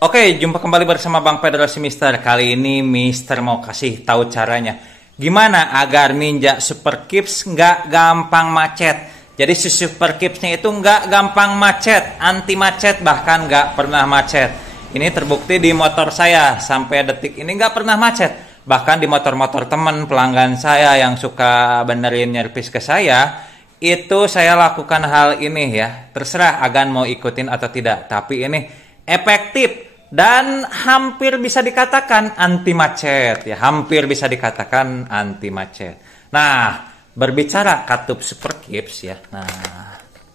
Oke, jumpa kembali bersama Bang Pedro si Mister. Kali ini Mister mau kasih tahu caranya gimana agar Ninja Super Clips nggak gampang macet. Jadi si Super Clipsnya itu nggak gampang macet, anti macet, bahkan nggak pernah macet. Ini terbukti di motor saya, sampai detik ini nggak pernah macet. Bahkan di motor-motor teman pelanggan saya yang suka benerin nyervis ke saya, itu saya lakukan hal ini ya. Terserah agan mau ikutin atau tidak, tapi ini efektif dan hampir bisa dikatakan anti macet ya, hampir bisa dikatakan anti macet. Nah, berbicara katup Super Clips ya. Nah,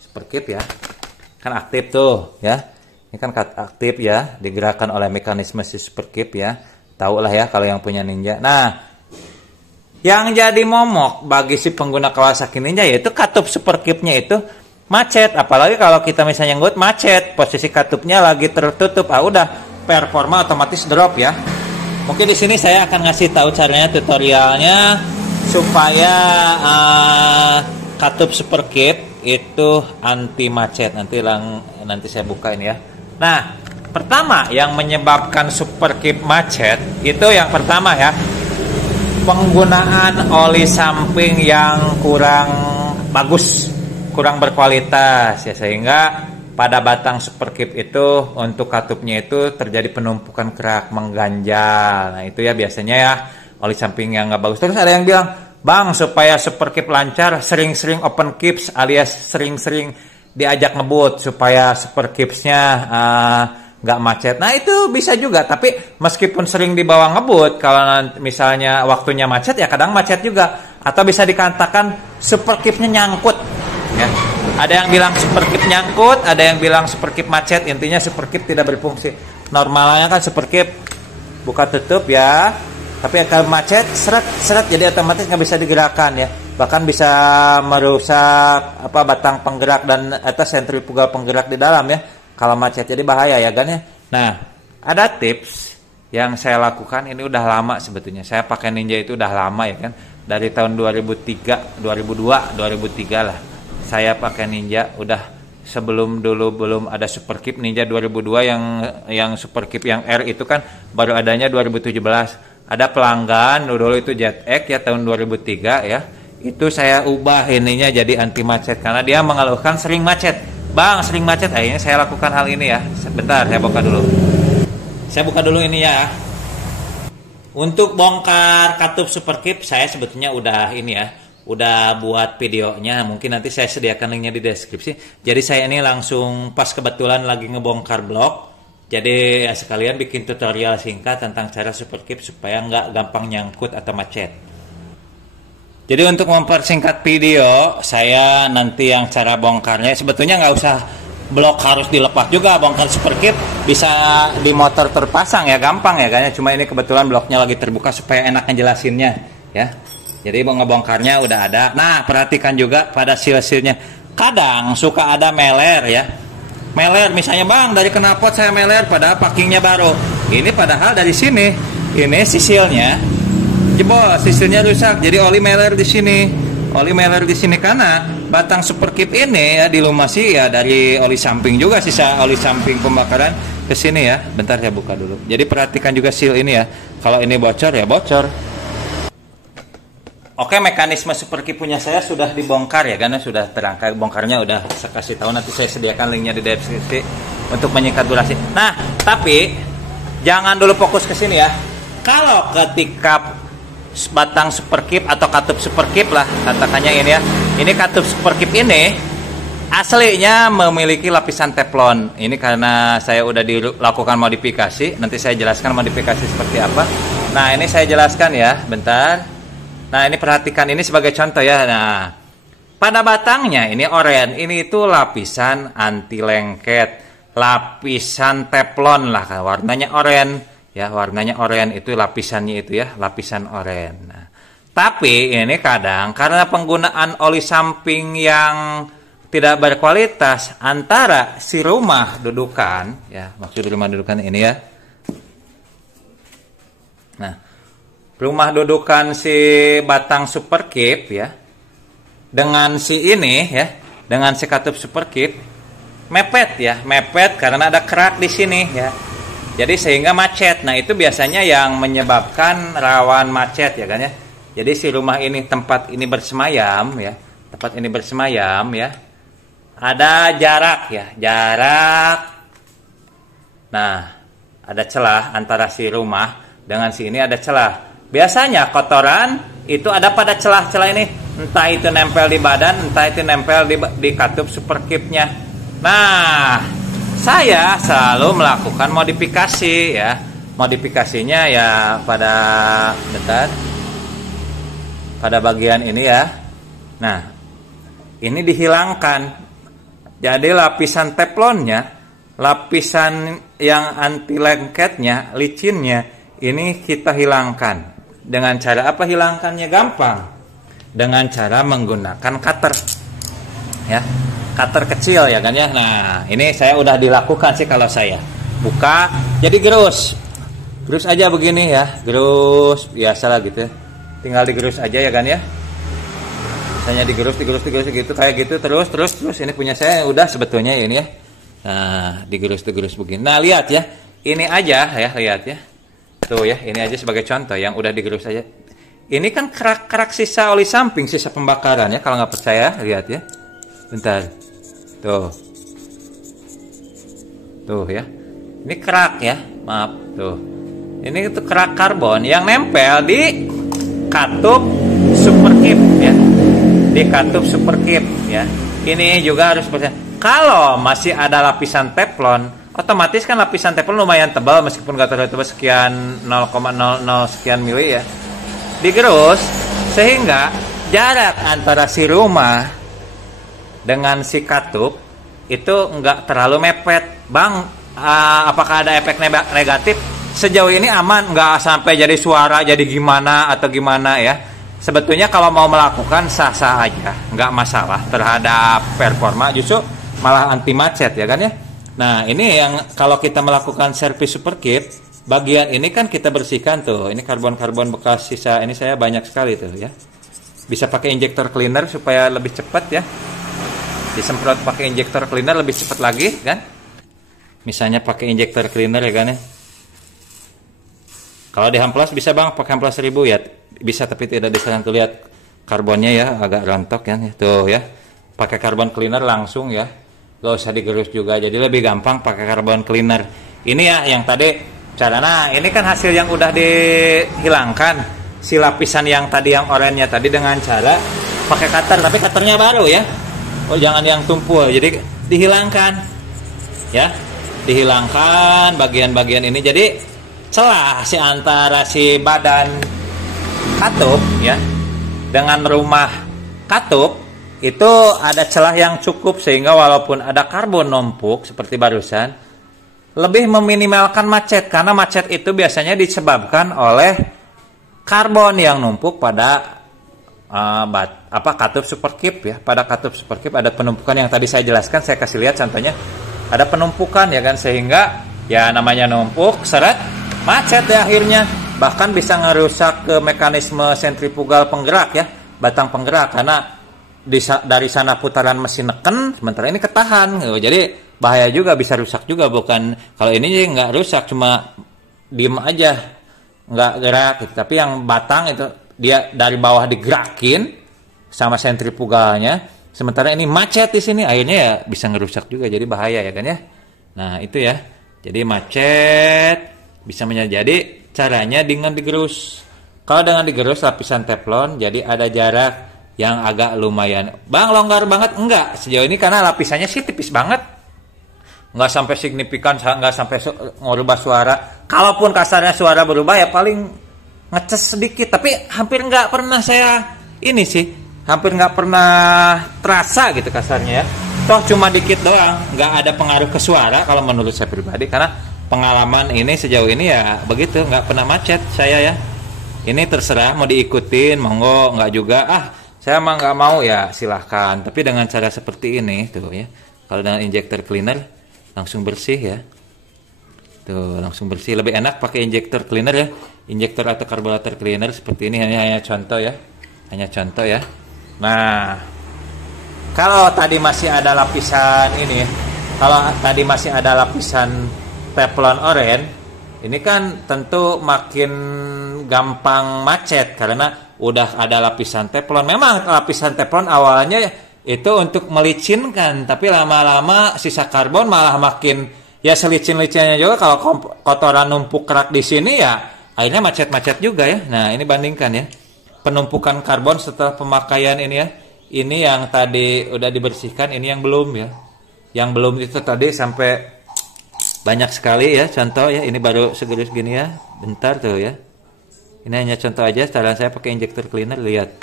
Super Clips ya. Kan aktif tuh ya. Ini kan aktif ya, digerakkan oleh mekanisme si Super Clips ya. Tahu lah ya kalau yang punya Ninja. Nah, yang jadi momok bagi si pengguna Kawasaki Ninja yaitu katup Super Clips-nya itu macet, apalagi kalau kita misalnya nggut macet, posisi katupnya lagi tertutup, udah performa otomatis drop ya. Mungkin di sini saya akan ngasih tahu caranya, tutorialnya supaya katup Super Clips itu anti macet. Nanti saya buka ini ya. Nah, pertama yang menyebabkan Super Clips macet itu yang pertama ya, penggunaan oli samping yang kurang bagus, kurang berkualitas ya, sehingga pada batang Super Clips itu untuk katupnya itu terjadi penumpukan kerak, mengganjal. Nah itu ya biasanya ya oli samping yang nggak bagus. Terus ada yang bilang, Bang, supaya Super Clips lancar sering-sering open clips alias sering-sering diajak ngebut supaya Super Clipsnya nggak macet. Nah itu bisa juga, tapi meskipun sering dibawa ngebut, kalau misalnya waktunya macet ya kadang macet juga. Atau bisa dikatakan Super Clipsnya nyangkut ya. Ada yang bilang Super Clips nyangkut, ada yang bilang Super Clips macet. Intinya Super Clips tidak berfungsi. Normalnya kan Super Clips buka tutup ya, tapi kalau macet seret jadi otomatis nggak bisa digerakkan ya. Bahkan bisa merusak batang penggerak dan atas sentrifugal penggerak di dalam ya kalau macet. Jadi bahaya ya kan ya. Nah, ada tips yang saya lakukan, ini udah lama sebetulnya. Saya pakai Ninja itu udah lama ya kan. Dari tahun 2003, 2002, 2003 lah. Saya pakai Ninja udah sebelum belum ada Super Clips. Ninja 2002 yang Super Clips yang R itu kan baru adanya 2017. Ada pelanggan dulu itu Jet X ya tahun 2003 ya. Itu saya ubah ininya jadi anti macet karena dia mengeluhkan sering macet. Bang, sering macet. Akhirnya saya lakukan hal ini ya. Sebentar, saya buka dulu. Saya buka dulu ini ya. Untuk bongkar katup Super Clips saya sebetulnya udah ini ya. Udah buat videonya, mungkin nanti saya sediakan linknya di deskripsi. Jadi saya ini langsung pas kebetulan lagi ngebongkar blok, jadi ya sekalian bikin tutorial singkat tentang cara Super Clips supaya nggak gampang nyangkut atau macet. Jadi untuk mempersingkat video, saya nanti yang cara bongkarnya sebetulnya nggak usah blok harus dilepas juga. Bongkar Super Clips bisa di motor terpasang ya, gampang ya kayaknya. Cuma ini kebetulan bloknya lagi terbuka supaya enak ngejelasinnya ya. Jadi ngebongkarnya udah ada. Nah, perhatikan juga pada seal-sealnya. Kadang suka ada meler ya. Meler misalnya, Bang, dari knalpot saya meler padahal packingnya baru. Ini padahal dari sini. Ini sisilnya jebol, sisilnya rusak. Jadi oli meler di sini. Oli meler di sini karena batang Super Clips ini ya dilumasi ya dari oli samping juga, sisa oli samping pembakaran ke sini ya. Bentar saya buka dulu. Jadi perhatikan juga seal ini ya. Kalau ini bocor ya bocor. Oke, mekanisme Super Clips punya saya sudah dibongkar ya, karena sudah terangkat bongkarnya udah saya kasih tahu, nanti saya sediakan linknya di deskripsi untuk menyingkat durasi. Nah, tapi jangan dulu fokus ke sini ya. Kalau ketika batang Super Clips atau katup Super Clips lah katakannya ini ya, ini katup Super Clips ini aslinya memiliki lapisan teflon. Ini karena saya udah dilakukan modifikasi, nanti saya jelaskan modifikasi seperti apa. Nah, ini saya jelaskan ya, bentar. Nah, ini perhatikan, ini sebagai contoh ya. Nah, pada batangnya ini oranye, ini itu lapisan anti lengket, lapisan teflon lah, warnanya oranye ya, warnanya oranye itu lapisannya itu ya, lapisan oranye. Nah, tapi ini kadang karena penggunaan oli samping yang tidak berkualitas antara si rumah dudukan ya, maksud rumah dudukan ini ya. Nah, rumah dudukan si batang Super Clips ya dengan si ini ya, dengan si katup Super Clips mepet ya, mepet karena ada kerak di sini ya. Jadi sehingga macet. Nah, itu biasanya yang menyebabkan rawan macet ya kan ya. Jadi si rumah ini, tempat ini bersemayam ya. Tempat ini bersemayam ya. Ada jarak ya, jarak. Nah, ada celah antara si rumah dengan si ini, ada celah. Biasanya kotoran itu ada pada celah-celah ini. Entah itu nempel di badan, entah itu nempel di katup superkipnya. Nah, saya selalu melakukan modifikasi ya. Modifikasinya ya pada bagian ini ya. Nah, ini dihilangkan. Jadi lapisan teflonnya, lapisan yang anti lengketnya, licinnya, ini kita hilangkan. Dengan cara apa hilangkannya? Gampang. Dengan cara menggunakan cutter. Ya, cutter kecil ya kan ya. Nah, ini saya udah dilakukan sih kalau saya. Buka, jadi gerus. Gerus aja begini ya. Gerus, biasalah gitu ya. Tinggal digerus aja ya kan ya. Misalnya digerus gitu kayak gitu terus ini punya saya udah sebetulnya ini ya. Nah, digerus begini. Nah, lihat ya. Ini aja ya, lihat ya. Tuh ya, ini aja sebagai contoh yang udah digerus aja. Ini kan kerak-kerak sisa oli samping, sisa pembakaran ya. Kalau nggak percaya, lihat ya. Bentar. Tuh. Tuh ya. Ini kerak ya. Maaf, tuh. Ini itu kerak karbon yang nempel di katup superkip ya. Di katup superkip ya. Ini juga harus percaya. Kalau masih ada lapisan teflon, otomatis kan lapisan teflon lumayan tebal meskipun nggak terlalu tebal, sekian 0,00 sekian mili ya. Digerus sehingga jarak antara si rumah dengan si katup itu nggak terlalu mepet. Bang, apakah ada efek negatif? Sejauh ini aman, nggak sampai jadi suara jadi gimana atau gimana ya. Sebetulnya kalau mau melakukan sah-sah aja, nggak masalah terhadap performa, justru malah anti macet ya kan ya. Nah, ini yang kalau kita melakukan servis superkip, bagian ini kan kita bersihkan tuh. Ini karbon-karbon bekas sisa ini saya banyak sekali tuh ya. Bisa pakai injektor cleaner supaya lebih cepat ya. Disemprot pakai injektor cleaner lebih cepat lagi kan. Misalnya pakai injektor cleaner ya kan ya. Kalau di Hamplas bisa bang, pakai Hamplas 1000 ya. Bisa tapi tidak disarankan, lihat karbonnya ya agak rontok ya. Tuh ya. Pakai karbon cleaner langsung ya. Gak usah digerus juga, jadi lebih gampang pakai karbon cleaner. Ini ya yang tadi cara. Nah, ini kan hasil yang udah dihilangkan, si lapisan yang tadi yang oranye tadi dengan cara pakai cutter, tapi cutternya baru ya. Oh, jangan yang tumpul. Jadi dihilangkan ya, dihilangkan bagian-bagian ini. Jadi celah si antara si badan katup ya dengan rumah katup itu ada celah yang cukup sehingga walaupun ada karbon numpuk seperti barusan, lebih meminimalkan macet, karena macet itu biasanya disebabkan oleh karbon yang numpuk pada katup superkip ya. Pada katup superkip ada penumpukan yang tadi saya jelaskan, saya kasih lihat contohnya. Ada penumpukan ya kan, sehingga ya namanya numpuk, seret, macet ya akhirnya. Bahkan bisa ngerusak ke mekanisme sentrifugal penggerak ya, batang penggerak, karena dari sana putaran mesin neken, sementara ini ketahan. Jadi bahaya juga, bisa rusak juga. Bukan kalau ini nggak rusak, cuma diem aja, nggak gerak gitu. Tapi yang batang itu dia dari bawah digerakin sama sentrifugalnya, sementara ini macet di sini, akhirnya ya bisa ngerusak juga. Jadi bahaya ya kan ya. Nah itu ya. Jadi macet bisa menjadi caranya dengan digerus. Kalau dengan digerus lapisan teflon, jadi ada jarak yang agak lumayan. Bang, longgar banget? Enggak, sejauh ini karena lapisannya sih tipis banget. Enggak sampai signifikan, enggak sampai merubah suara. Kalaupun kasarnya suara berubah ya paling ngeces sedikit. Tapi hampir enggak pernah saya ini sih. Hampir enggak pernah terasa gitu kasarnya ya. Toh cuma dikit doang, enggak ada pengaruh ke suara kalau menurut saya pribadi. Karena pengalaman ini sejauh ini ya begitu, enggak pernah macet saya ya. Ini terserah mau diikutin, monggo, enggak juga. Saya mah nggak mau ya silahkan. Tapi dengan cara seperti ini tuh ya. Kalau dengan injektor cleaner langsung bersih ya. Tuh langsung bersih. Lebih enak pakai injektor cleaner ya. Injektor atau karburator cleaner seperti ini, hanya contoh ya. Hanya contoh ya. Nah, kalau tadi masih ada lapisan ini, kalau tadi masih ada lapisan teflon oranye, ini kan tentu makin gampang macet karena udah ada lapisan teflon. Memang lapisan teflon awalnya itu untuk melicinkan, tapi lama-lama sisa karbon malah makin ya selicin-licinnya juga. Kalau kotoran numpuk kerak di sini ya akhirnya macet-macet juga ya. Nah ini bandingkan ya penumpukan karbon setelah pemakaian ini ya. Ini yang tadi udah dibersihkan, ini yang belum ya. Yang belum itu tadi sampai banyak sekali ya, contoh ya, ini baru segerus gini ya, bentar tuh ya. Ini hanya contoh aja, cara saya pakai injector cleaner, lihat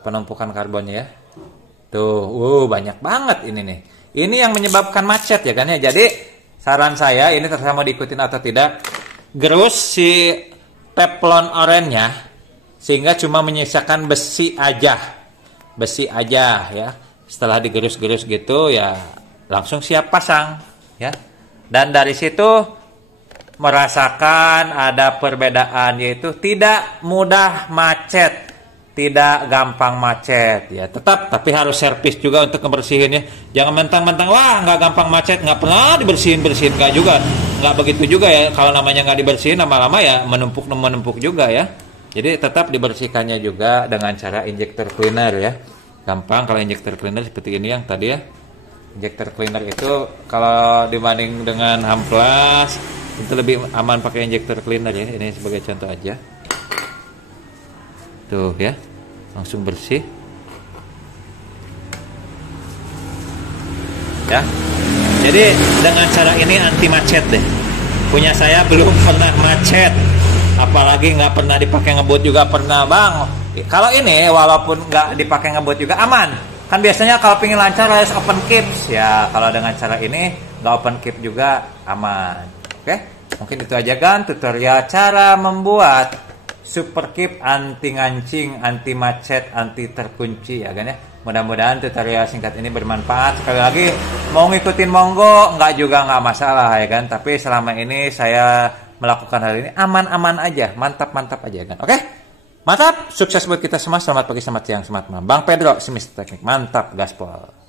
penumpukan karbonnya ya. Tuh, banyak banget ini nih. Ini yang menyebabkan macet ya kan ya. Jadi saran saya, ini terserah mau diikutin atau tidak, gerus si teflon oranye sehingga cuma menyisakan besi aja ya. Setelah digerus-gerus gitu ya langsung siap pasang ya. Dan dari situ merasakan ada perbedaan, yaitu tidak mudah macet, tidak gampang macet ya. Tetap tapi harus servis juga untuk membersihinnya. Jangan mentang-mentang wah nggak gampang macet, nggak pernah dibersihin nggak juga, nggak begitu juga ya. Kalau namanya nggak dibersihin lama-lama ya menumpuk juga ya. Jadi tetap dibersihkannya juga dengan cara injector cleaner ya. Gampang kalau injector cleaner seperti ini yang tadi ya. Injector cleaner itu kalau dibanding dengan amplas itu lebih aman pakai injector cleaner ya. Ini sebagai contoh aja. Tuh ya, langsung bersih. Ya. Jadi dengan cara ini anti macet deh. Punya saya belum pernah macet. Apalagi nggak pernah dipakai ngebut juga pernah bang. Kalau ini walaupun nggak dipakai ngebut juga aman. Kan biasanya kalau pengen lancar harus open keeps ya. Kalau dengan cara ini nggak open keep juga aman. Oke, mungkin itu aja kan tutorial cara membuat super keep anti ngancing, anti macet, anti terkunci ya kan ya. Mudah-mudahan tutorial singkat ini bermanfaat. Sekali lagi mau ngikutin monggo, nggak juga nggak masalah ya kan. Tapi selama ini saya melakukan hal ini aman-aman aja, mantap-mantap aja kan. Oke? Mantap, sukses buat kita semua. Selamat pagi, selamat siang, selamat malam. Bang Pedro, Simis Teknik. Mantap, gaspol.